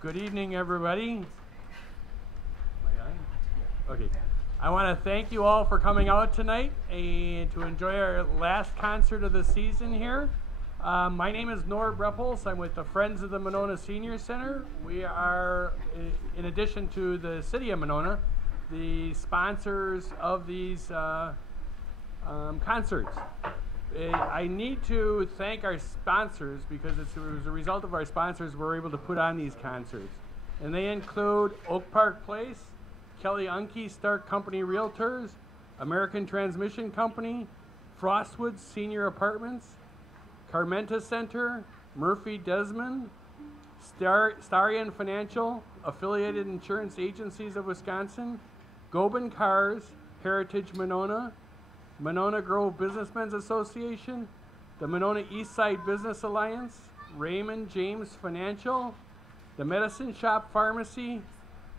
Good evening, everybody. Am I on? Okay. I want to thank you all for coming out tonight and to enjoy our last concert of the season here. My name is Nor Breppels. I'm with the Friends of the Monona Senior Center. We are, in addition to the City of Monona, the sponsors of these concerts. I need to thank our sponsors because it was a result of our sponsors we're able to put on these concerts. And they include Oak Park Place, Kelly Unke Stark Company Realtors, American Transmission Company, Frostwood Senior Apartments, Carmenta Center, Murphy Desmond, Starion Financial, Affiliated Insurance Agencies of Wisconsin, Gobin Cars, Heritage Monona, Monona Grove Businessmen's Association, the Monona Eastside Business Alliance, Raymond James Financial, the Medicine Shop Pharmacy,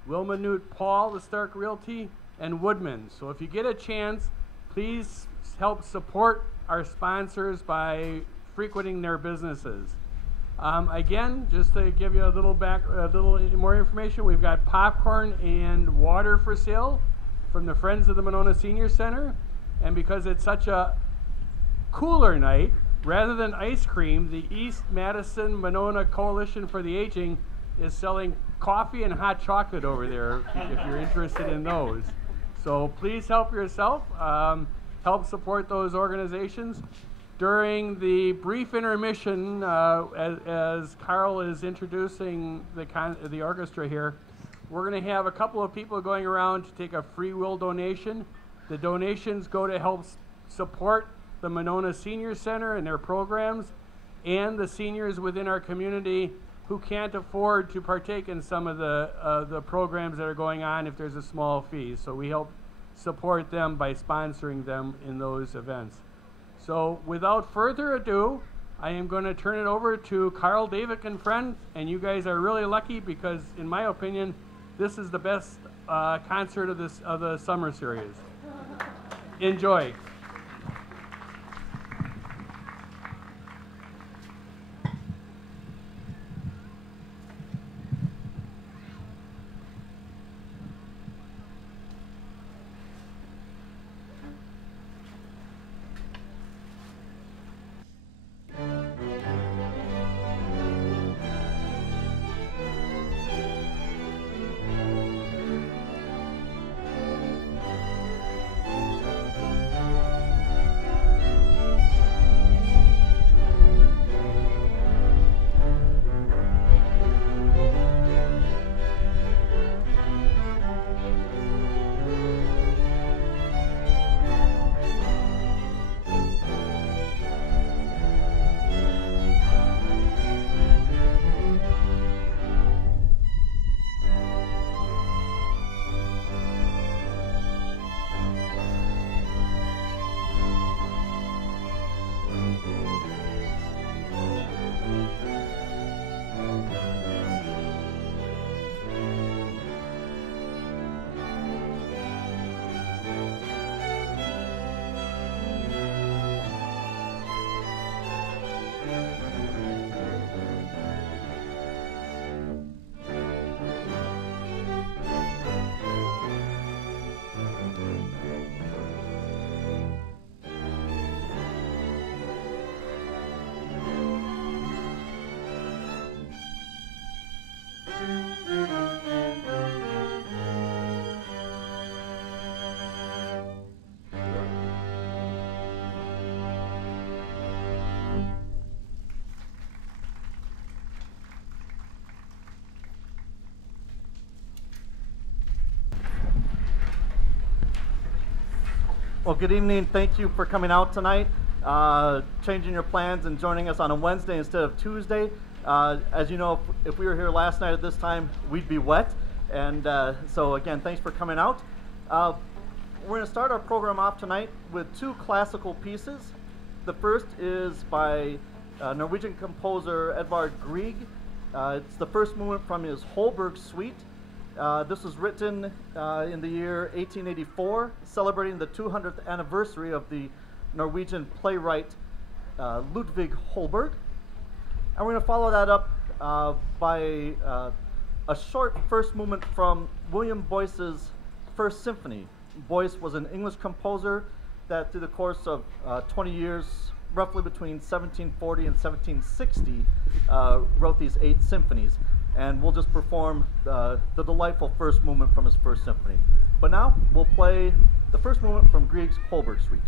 Wilma Newt Paul, the Stark Realty, and Woodman. So if you get a chance, please help support our sponsors by frequenting their businesses. Again, just to give you a little more information, we've got popcorn and water for sale from the Friends of the Monona Senior Center. And because it's such a cooler night, rather than ice cream, the East Madison Monona Coalition for the Aging is selling coffee and hot chocolate over there if you're interested in those. So please help yourself. Help support those organizations. During the brief intermission, as Carl is introducing the orchestra here, we're going to have a couple of people going around to take a free will donation. The donations go to help support the Monona Senior Center and their programs and the seniors within our community who can't afford to partake in some of the programs that are going on if there's a small fee. So we help support them by sponsoring them in those events. So without further ado, I am going to turn it over to Carl, Davick, and friend. And you guys are really lucky because, in my opinion, this is the best concert of the summer series. Enjoy. Well, good evening. Thank you for coming out tonight, changing your plans and joining us on a Wednesday instead of Tuesday. As you know, if we were here last night at this time, we'd be wet. And so again, thanks for coming out. We're going to start our program off tonight with two classical pieces. The first is by Norwegian composer Edvard Grieg. It's the first movement from his Holberg Suite. This was written in the year 1884, celebrating the 200th anniversary of the Norwegian playwright Ludvig Holberg. And we're going to follow that up by a short first movement from William Boyce's First Symphony. Boyce was an English composer that through the course of 20 years, roughly between 1740 and 1760, wrote these 8 symphonies. And we'll just perform the delightful first movement from his First Symphony. But now we'll play the first movement from Grieg's Holberg Suite.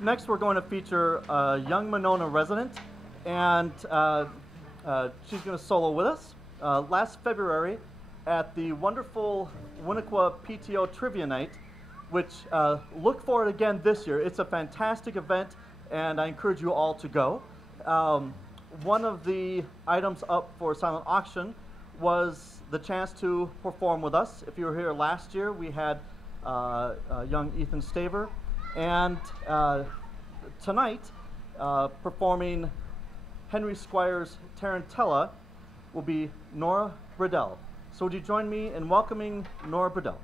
Next, we're going to feature a young Monona resident, and she's going to solo with us. Last February, at the wonderful Winnequah PTO Trivia Night, which look for it again this year. It's a fantastic event, and I encourage you all to go. One of the items up for silent auction was the chance to perform with us. If you were here last year, we had young Ethan Staver, and tonight, performing Henry Squire's Tarantella will be Nora Bradell. So would you join me in welcoming Nora Bradell?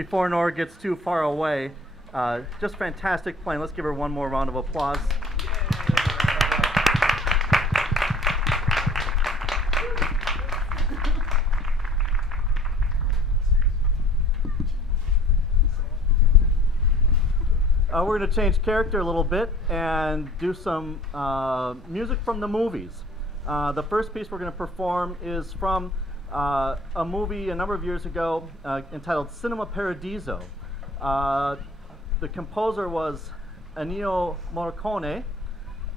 before Nora gets too far away. Just fantastic playing. Let's give her one more round of applause. We're going to change character a little bit and do some music from the movies. The first piece we're going to perform is from a movie a number of years ago entitled Cinema Paradiso. The composer was Ennio Morricone,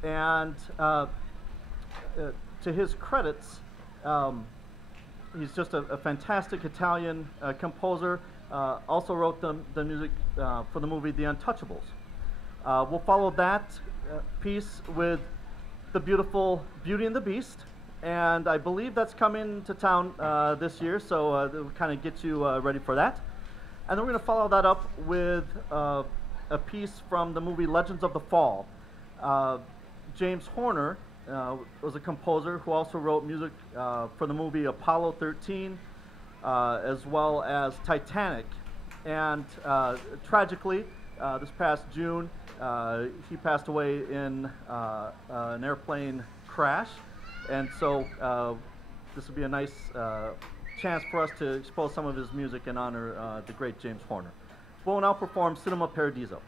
and to his credits, he's just a fantastic Italian composer. Also wrote the music for the movie The Untouchables. We'll follow that piece with the beautiful Beauty and the Beast, and I believe that's coming to town this year, so it'll kind of get you ready for that. And then we're going to follow that up with a piece from the movie Legends of the Fall. James Horner was a composer who also wrote music for the movie Apollo 13, as well as Titanic. And tragically, this past June, he passed away in an airplane crash. And so this would be a nice chance for us to expose some of his music and honor the great James Horner. We'll now perform Cinema Paradiso.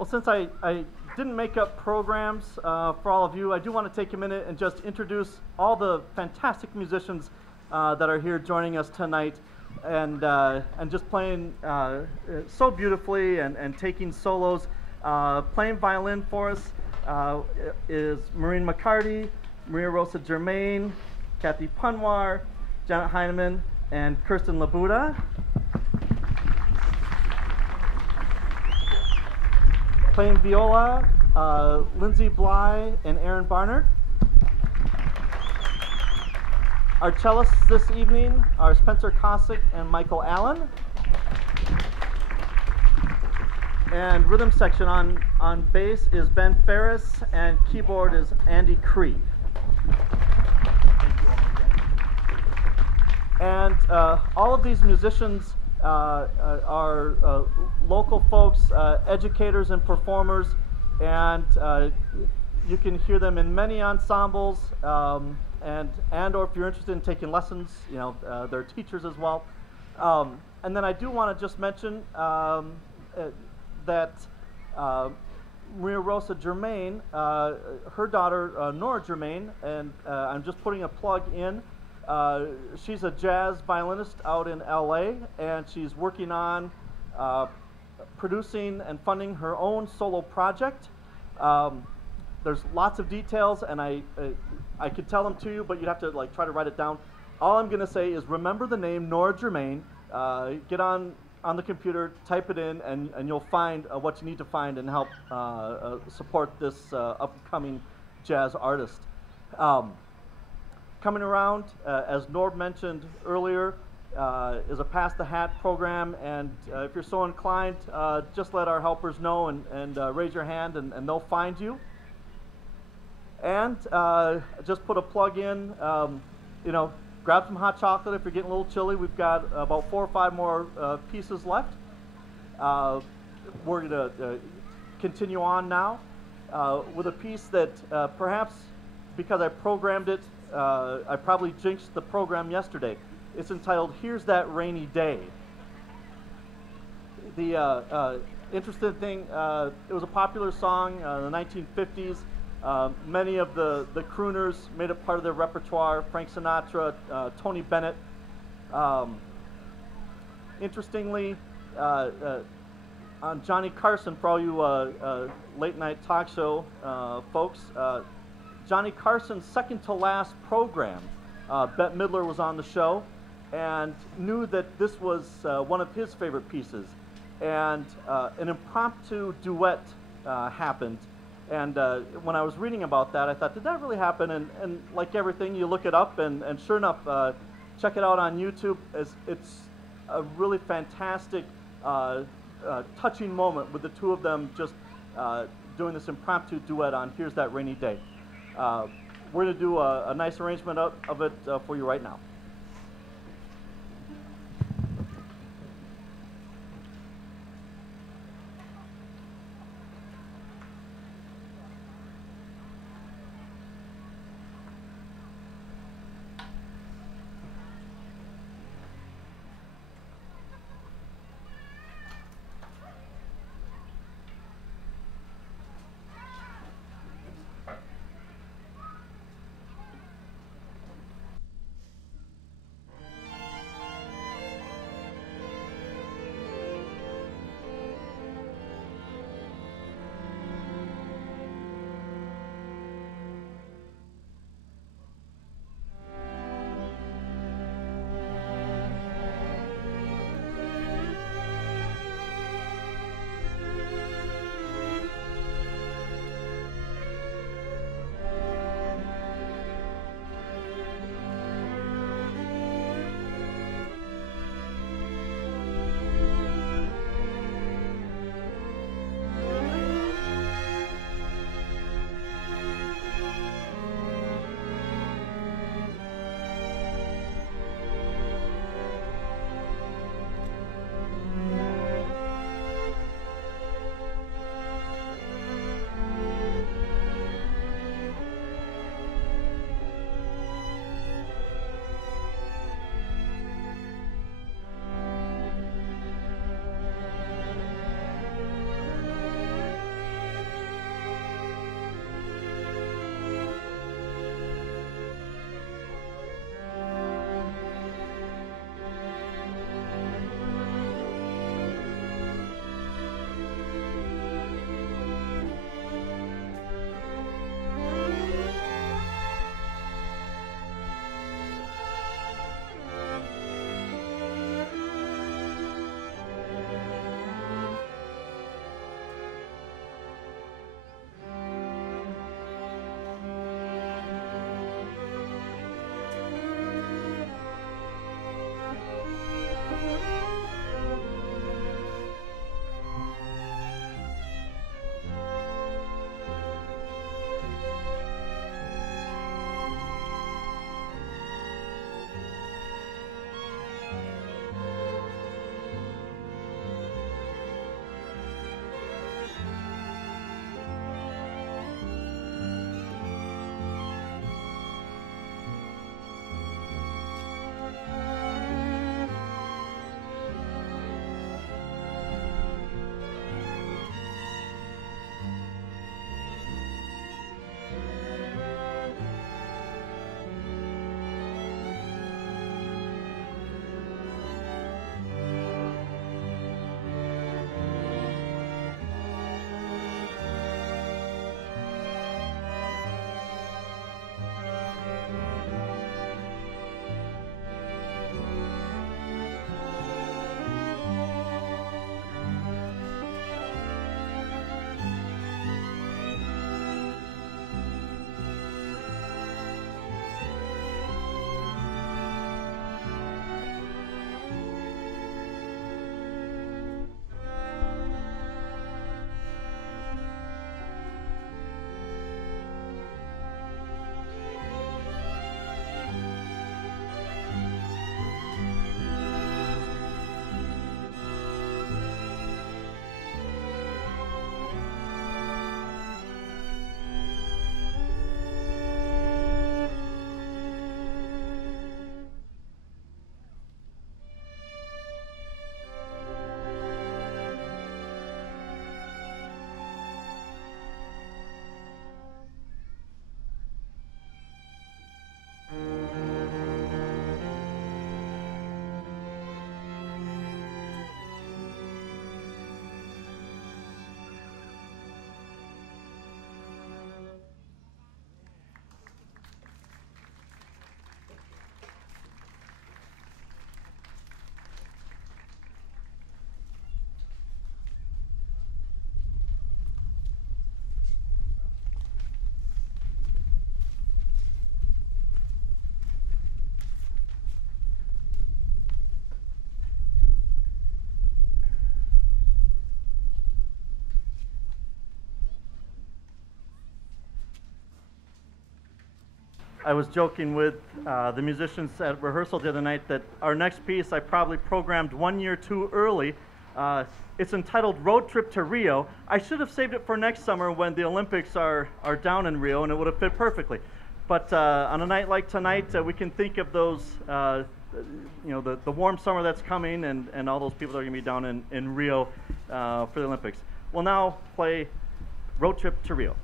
Well, since I didn't make up programs for all of you, I do want to take a minute and just introduce all the fantastic musicians that are here joining us tonight, and just playing so beautifully and taking solos. Playing violin for us is Maureen McCarty, Maria Rosa Germain, Kathy Punwar, Janet Heineman, and Kirsten Labuda. Playing viola, Lindsay Bly and Aaron Barnard. Our cellists this evening are Spencer Cossack and Michael Allen. And rhythm section on bass is Ben Ferris, and keyboard is Andy Cree. And all of these musicians are local folks, educators and performers, and you can hear them in many ensembles, and or if you're interested in taking lessons, you know, they're teachers as well. And then I do want to just mention that Maria Rosa Germain, her daughter Nora Germain, and I'm just putting a plug in. She's a jazz violinist out in LA, and she's working on producing and funding her own solo project. There's lots of details, and I could tell them to you, but you'd have to like try to write it down. All I'm going to say is remember the name Nora Germain. Get on the computer, type it in, and you'll find what you need to find and help support this upcoming jazz artist. Coming around, as Norb mentioned earlier, is a Pass the Hat program, and if you're so inclined, just let our helpers know and raise your hand, and they'll find you. And just put a plug in, you know, grab some hot chocolate if you're getting a little chilly. We've got about 4 or 5 more pieces left. We're going to continue on now with a piece that perhaps because I programmed it, I probably jinxed the program yesterday. It's entitled, Here's That Rainy Day. The interesting thing, it was a popular song in the 1950s. Many of the crooners made it part of their repertoire. Frank Sinatra, Tony Bennett. Interestingly, on Johnny Carson, for all you late night talk show folks, Johnny Carson's second to last program, Bette Midler was on the show and knew that this was one of his favorite pieces. And an impromptu duet happened. And when I was reading about that, I thought, did that really happen? And like everything, you look it up, and sure enough, check it out on YouTube. It's a really fantastic, touching moment with the two of them just doing this impromptu duet on Here's That Rainy Day. We're going to do a nice arrangement of it for you right now. I was joking with the musicians at rehearsal the other night that our next piece I probably programmed 1 year too early. It's entitled Road Trip to Rio. I should have saved it for next summer when the Olympics are down in Rio, and it would have fit perfectly. But on a night like tonight, we can think of those, the warm summer that's coming and all those people that are going to be down in Rio for the Olympics. We'll now play Road Trip to Rio.